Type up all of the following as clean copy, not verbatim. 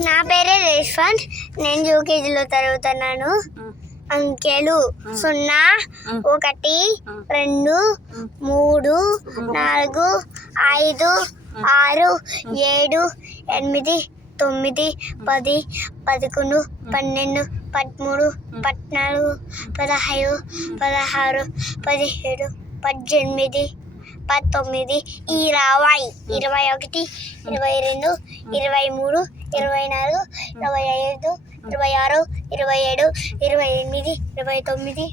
నా పేరే రేష్వంత్. నేను యూకేజీలో చదువుతున్నాను. అంకెలు 0 1 2 3 4 5 6 7 8 9 10 11 12 13 14 15 16 17 18 19 20 21 22 23 24 25 26 27 28 29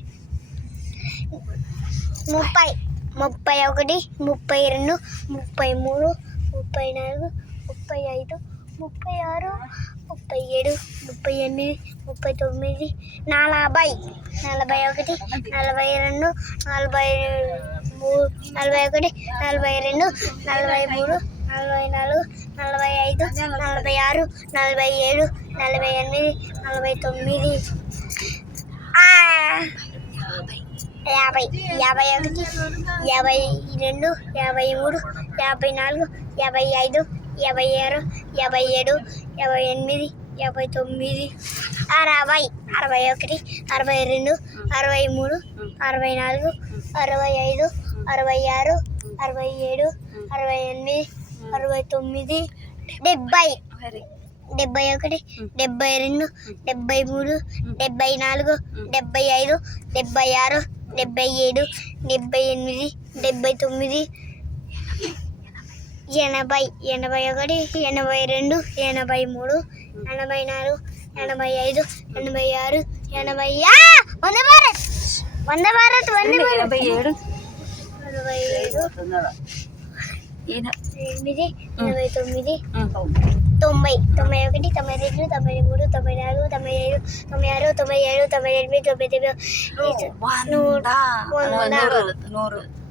30 31 32 33 34 35 36 37 38 39 40 41 42 41 42 43 44 45 46 47 48 49 50 51 52 53 54 55 56 57 58 59 60 61 62 63 64 65 66 67 68 69 70 71 72 73 74 75 76 77 78 79 80 81 82 83 84 85 86 80 వందే భారత్ 87 89 90 91 92 93 94 95 96 97 98 99 100